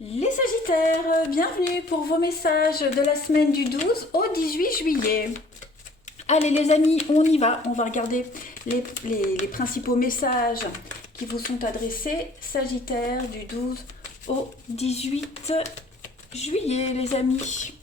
Les Sagittaires, bienvenue pour vos messages de la semaine du 12 au 18 juillet. Allez les amis, on y va. On va regarder les principaux messages qui vous sont adressés. Sagittaire du 12 au 18 juillet les amis.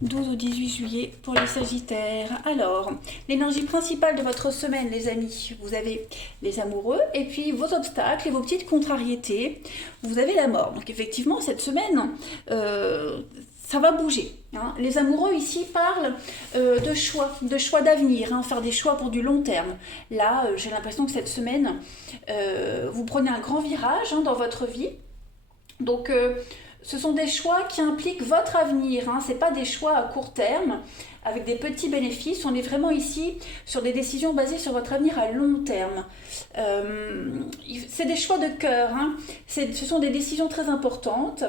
12 au 18 juillet pour les Sagittaires. Alors, l'énergie principale de votre semaine, les amis, vous avez les amoureux et puis vos obstacles et vos petites contrariétés. Vous avez la mort. Donc effectivement, cette semaine, ça va bouger. Hein. Les amoureux ici parlent de choix d'avenir, hein, faire des choix pour du long terme. Là, j'ai l'impression que cette semaine, vous prenez un grand virage hein, dans votre vie. Donc, ce sont des choix qui impliquent votre avenir, hein. Ce n'est pas des choix à court terme avec des petits bénéfices. On est vraiment ici sur des décisions basées sur votre avenir à long terme. C'est des choix de cœur, hein. Ce sont des décisions très importantes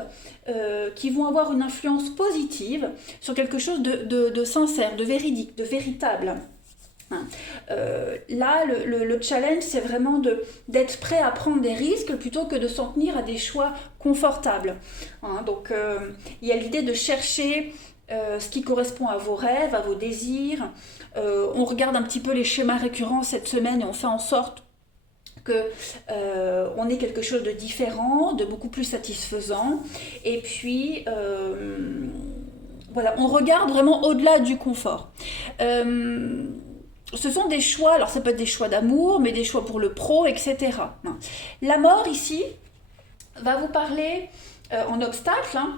qui vont avoir une influence positive sur quelque chose de sincère, de véridique, de véritable. Là, le challenge, c'est vraiment d'être prêt à prendre des risques plutôt que de s'en tenir à des choix confortables. Donc, il y a l'idée de chercher ce qui correspond à vos rêves, à vos désirs. On regarde un petit peu les schémas récurrents cette semaine et on fait en sorte que on ait quelque chose de différent, de beaucoup plus satisfaisant. Et puis, voilà, on regarde vraiment au-delà du confort. Ce sont des choix, alors ça peut être des choix d'amour, mais des choix pour le pro, etc. La mort ici va vous parler en obstacle. Hein.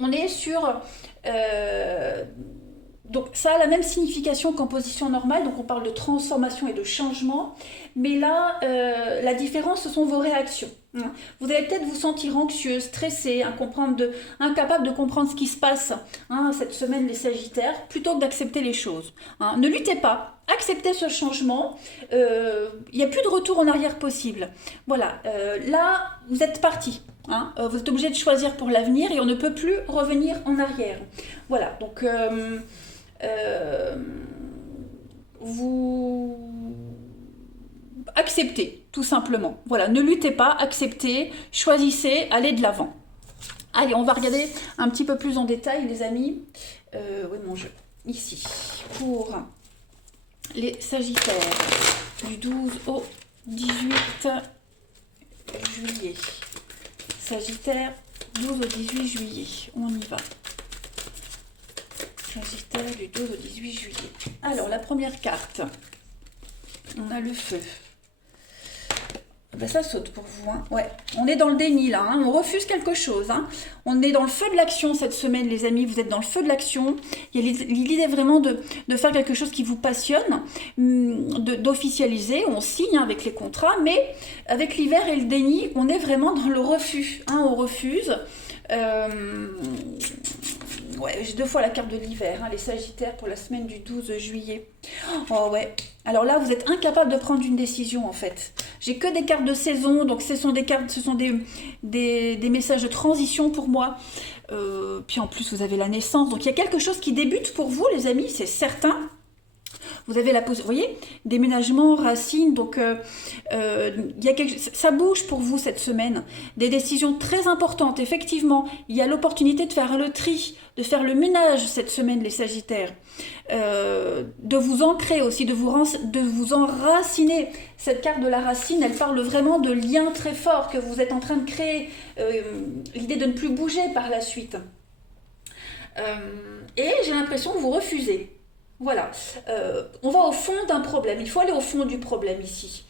On est sur... donc ça a la même signification qu'en position normale, donc on parle de transformation et de changement, mais là, la différence, ce sont vos réactions. Hein. Vous allez peut-être vous sentir anxieux, stressé, incapable de comprendre ce qui se passe hein, cette semaine, les Sagittaires, plutôt que d'accepter les choses. Hein. Ne luttez pas, acceptez ce changement, il n'y a plus de retour en arrière possible. Voilà, là, vous êtes parti. Hein. Vous êtes obligé de choisir pour l'avenir et on ne peut plus revenir en arrière. Voilà, donc vous acceptez, tout simplement. Voilà, ne luttez pas, acceptez, choisissez, allez de l'avant. Allez, on va regarder un petit peu plus en détail, les amis. Oui, mon jeu. Ici, pour les Sagittaires, du 12 au 18 juillet. Sagittaire, 12 au 18 juillet. On y va. Sagittaire, du 12 au 18 juillet. Alors, la première carte. On a le feu. Ben, ça saute pour vous. Hein. Ouais. On est dans le déni là. Hein. On refuse quelque chose. Hein. On est dans le feu de l'action cette semaine, les amis. Vous êtes dans le feu de l'action. Il y a l'idée vraiment de faire quelque chose qui vous passionne, d'officialiser. On signe hein, avec les contrats, mais avec l'hiver et le déni, on est vraiment dans le refus. Hein. On refuse. Ouais, j'ai deux fois la carte de l'hiver, hein, les Sagittaires pour la semaine du 12 juillet. Oh ouais. Alors là, vous êtes incapable de prendre une décision en fait. J'ai que des cartes de saison, donc ce sont des messages de transition pour moi. Puis en plus, vous avez la naissance, donc il y a quelque chose qui débute pour vous, les amis, c'est certain. Vous avez la pause, vous voyez, déménagement, racines, donc ça bouge pour vous cette semaine. Des décisions très importantes, effectivement. Il y a l'opportunité de faire le tri, de faire le ménage cette semaine, les Sagittaires. De vous ancrer aussi, de vous enraciner. Cette carte de la racine, elle parle vraiment de liens très forts que vous êtes en train de créer. L'idée de ne plus bouger par la suite. Et j'ai l'impression que vous refusez. Voilà, on va au fond d'un problème, il faut aller au fond du problème ici.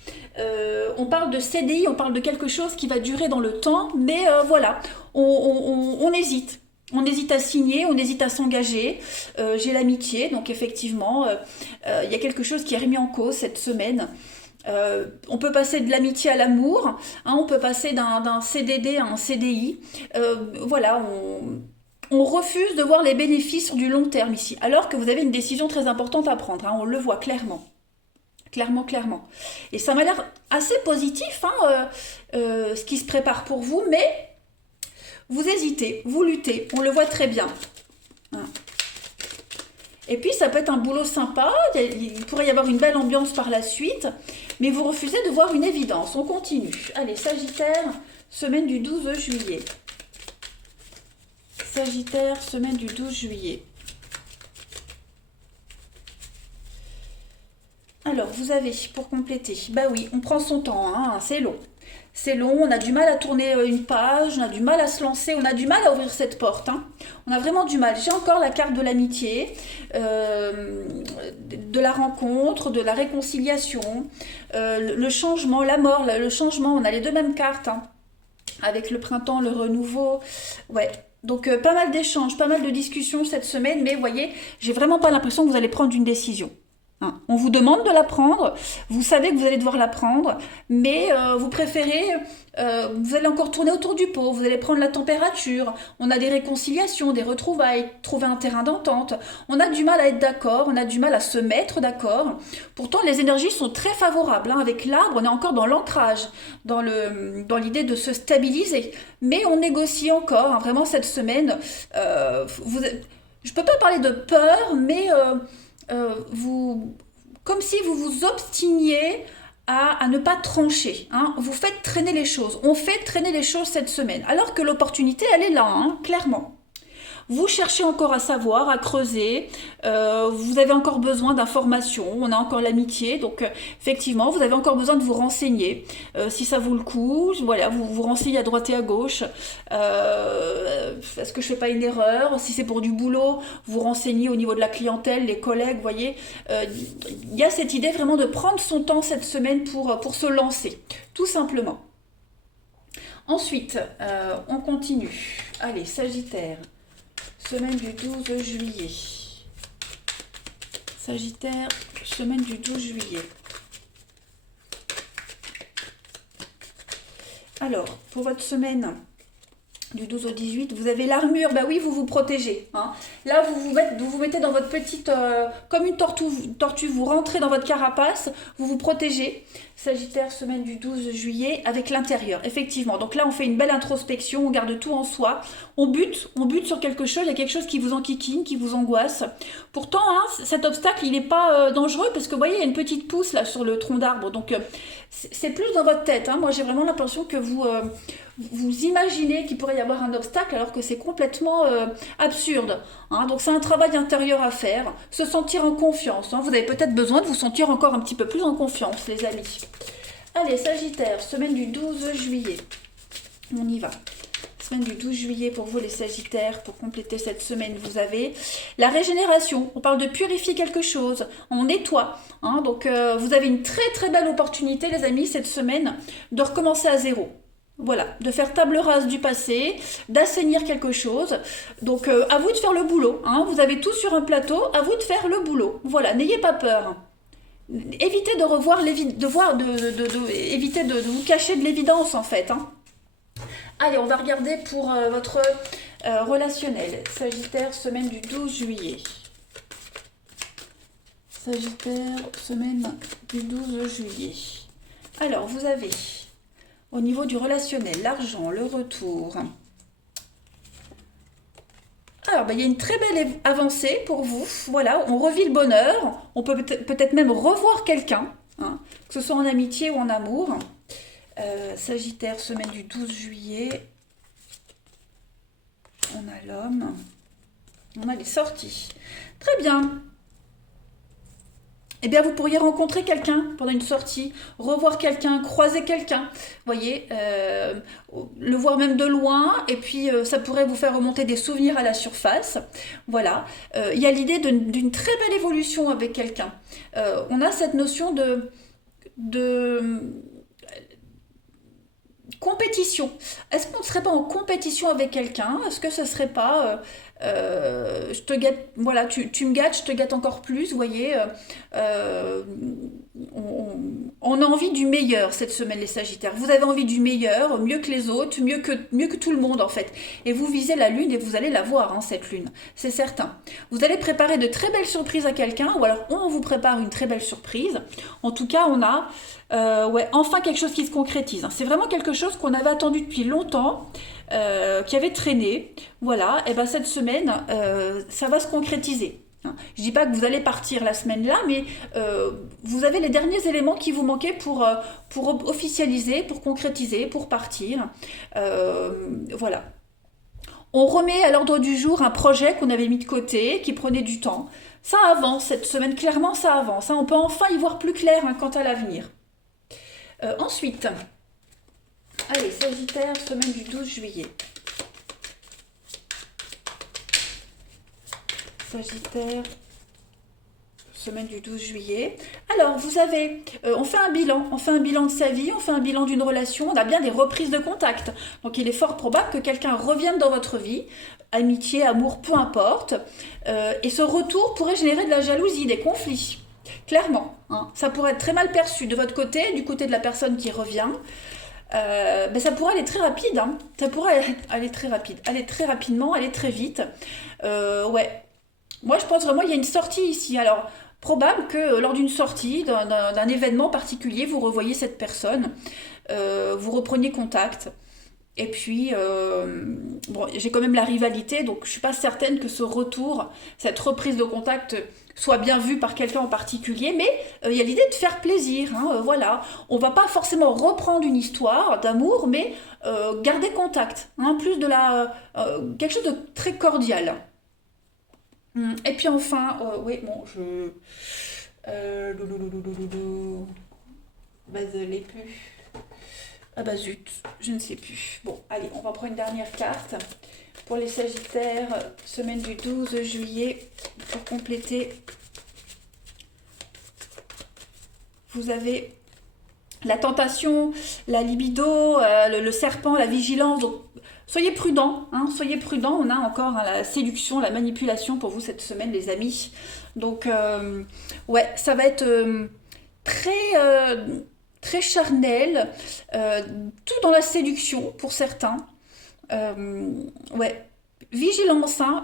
On parle de CDI, on parle de quelque chose qui va durer dans le temps, mais voilà, on hésite. On hésite à signer, on hésite à s'engager. J'ai l'amitié, donc effectivement, il y a quelque chose qui est remis en cause cette semaine. On peut passer de l'amitié à l'amour, hein, on peut passer d'un CDD à un CDI. Voilà, on refuse de voir les bénéfices sur du long terme ici, alors que vous avez une décision très importante à prendre, hein, on le voit clairement. Clairement. Et ça m'a l'air assez positif, hein, ce qui se prépare pour vous, mais vous hésitez, vous luttez, on le voit très bien. Hein. Et puis ça peut être un boulot sympa, il pourrait y avoir une belle ambiance par la suite, mais vous refusez de voir une évidence. On continue. Allez, Sagittaire, semaine du 12 juillet. Sagittaire, semaine du 12 juillet. Alors, vous avez, pour compléter, bah oui, on prend son temps, hein, c'est long. C'est long, on a du mal à tourner une page, on a du mal à se lancer, on a du mal à ouvrir cette porte. Hein. On a vraiment du mal. J'ai encore la carte de l'amitié, de la rencontre, de la réconciliation, le changement, la mort, le changement. On a les deux mêmes cartes, hein, avec le printemps, le renouveau. Ouais. Donc, pas mal d'échanges, pas mal de discussions cette semaine, mais vous voyez, j'ai vraiment pas l'impression que vous allez prendre une décision. Hein. On vous demande de la prendre, vous savez que vous allez devoir la prendre, mais vous préférez, vous allez encore tourner autour du pot, vous allez prendre la température, on a des réconciliations, des retrouvailles, trouver un terrain d'entente, on a du mal à être d'accord, on a du mal à se mettre d'accord, pourtant les énergies sont très favorables, hein. Avec l'arbre on est encore dans l'ancrage, dans l'idée de se stabiliser, mais on négocie encore, hein, vraiment cette semaine, je peux pas parler de peur, mais... comme si vous vous obstiniez à ne pas trancher. Hein. Vous faites traîner les choses. On fait traîner les choses cette semaine. Alors que l'opportunité, elle est là, hein, clairement. Vous cherchez encore à savoir, à creuser, vous avez encore besoin d'informations, on a encore l'amitié, donc effectivement, vous avez encore besoin de vous renseigner, si ça vaut le coup, voilà, vous vous renseignez à droite et à gauche, est-ce que je fais pas une erreur, si c'est pour du boulot, vous renseignez au niveau de la clientèle, les collègues, vous voyez, il y a cette idée vraiment de prendre son temps cette semaine pour se lancer, tout simplement. Ensuite, on continue. Allez, Sagittaire. Semaine du 12 juillet. Sagittaire, semaine du 12 juillet. Alors, pour votre semaine du 12 au 18, vous avez l'armure, bah oui, vous vous protégez. Hein. Là, vous vous mettez dans votre petite... comme une tortue, vous rentrez dans votre carapace, vous vous protégez. Sagittaire, semaine du 12 juillet, avec l'intérieur, effectivement. Donc là, on fait une belle introspection, on garde tout en soi. On bute sur quelque chose, il y a quelque chose qui vous enquiquine, qui vous angoisse. Pourtant, hein, cet obstacle, il n'est pas dangereux, parce que vous voyez, il y a une petite pousse là sur le tronc d'arbre. Donc, c'est plus dans votre tête. Hein. Moi, j'ai vraiment l'impression que vous imaginez qu'il pourrait y avoir un obstacle alors que c'est complètement absurde. Hein. Donc c'est un travail intérieur à faire, se sentir en confiance. Hein. Vous avez peut-être besoin de vous sentir encore un petit peu plus en confiance, les amis. Allez, Sagittaire, semaine du 12 juillet. On y va. Semaine du 12 juillet pour vous les Sagittaires, pour compléter cette semaine, vous avez la régénération. On parle de purifier quelque chose, on nettoie. Hein. Donc vous avez une très très belle opportunité, les amis, cette semaine, de recommencer à zéro. Voilà, de faire table rase du passé, d'assainir quelque chose. Donc, à vous de faire le boulot. Hein. Vous avez tout sur un plateau, à vous de faire le boulot. Voilà, n'ayez pas peur. Évitez de revoir évitez de vous cacher de l'évidence, en fait. Hein. Allez, on va regarder pour votre relationnel. Sagittaire, semaine du 12 juillet. Sagittaire, semaine du 12 juillet. Alors, vous avez... Au niveau du relationnel, l'argent, le retour. Alors, il y a une très belle avancée pour vous. Voilà, on revit le bonheur. On peut peut-être même revoir quelqu'un, hein, que ce soit en amitié ou en amour. Sagittaire, semaine du 12 juillet. On a l'homme. On a les sorties. Très bien. Eh bien, vous pourriez rencontrer quelqu'un pendant une sortie, revoir quelqu'un, croiser quelqu'un, voyez, le voir même de loin, et puis ça pourrait vous faire remonter des souvenirs à la surface. Voilà, il y a l'idée d'une très belle évolution avec quelqu'un. On a cette notion de compétition. Est-ce qu'on ne serait pas en compétition avec quelqu'un? Est-ce que ce serait pas je te gâte, voilà, tu me gâtes, je te gâte encore plus, vous voyez, on a envie du meilleur cette semaine, les Sagittaires. Vous avez envie du meilleur, mieux que les autres, mieux que tout le monde en fait. Et vous visez la lune et vous allez la voir, hein, cette lune, c'est certain. Vous allez préparer de très belles surprises à quelqu'un, ou alors on vous prépare une très belle surprise. En tout cas, on a enfin quelque chose qui se concrétise. C'est vraiment quelque chose qu'on avait attendu depuis longtemps, qui avait traîné. Voilà, et ben cette semaine, ça va se concrétiser. Hein. Je dis pas que vous allez partir la semaine là, mais vous avez les derniers éléments qui vous manquaient pour officialiser, pour concrétiser, pour partir. Voilà. On remet à l'ordre du jour un projet qu'on avait mis de côté, qui prenait du temps. Ça avance cette semaine, clairement ça avance. Hein. On peut enfin y voir plus clair hein, quant à l'avenir. Ensuite, allez, Sagittaire, semaine du 12 juillet. Sagittaire, semaine du 12 juillet. Alors, vous avez, on fait un bilan de sa vie, on fait un bilan d'une relation, on a bien des reprises de contact. Donc, il est fort probable que quelqu'un revienne dans votre vie, amitié, amour, peu importe, et ce retour pourrait générer de la jalousie, des conflits. Clairement, hein. Ça pourrait être très mal perçu de votre côté, du côté de la personne qui revient. Ben ça pourrait aller très rapide, hein. Ça pourrait aller très rapide, aller très rapidement, aller très vite. Ouais, moi, je pense vraiment qu'il y a une sortie ici. Alors, probable que lors d'une sortie, d'un événement particulier, vous revoyez cette personne, vous repreniez contact. Et puis, bon, j'ai quand même la rivalité, donc je suis pas certaine que ce retour, cette reprise de contact soit bien vue par quelqu'un en particulier, mais il y a l'idée de faire plaisir, hein, voilà. On va pas forcément reprendre une histoire d'amour, mais garder contact, hein, plus de quelque chose de très cordial. Et puis enfin, oui, bon, bah, je l'ai plus. Ah bah zut, je ne sais plus. Bon, allez, on va prendre une dernière carte. Pour les Sagittaires, semaine du 12 juillet, pour compléter, vous avez la tentation, la libido, le serpent, la vigilance. Donc, soyez prudents, hein, soyez prudents. On a encore hein, la séduction, la manipulation pour vous cette semaine, les amis. Donc, ouais, ça va être très, très charnel, tout dans la séduction pour certains. Ouais, vigilance, hein,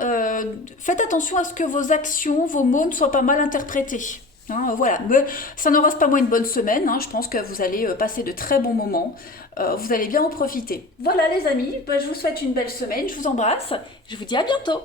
faites attention à ce que vos actions, vos mots ne soient pas mal interprétés. Hein, voilà, mais ça n'en reste pas moins une bonne semaine. Hein, je pense que vous allez passer de très bons moments. Vous allez bien en profiter. Voilà les amis, bah, je vous souhaite une belle semaine. Je vous embrasse. Je vous dis à bientôt.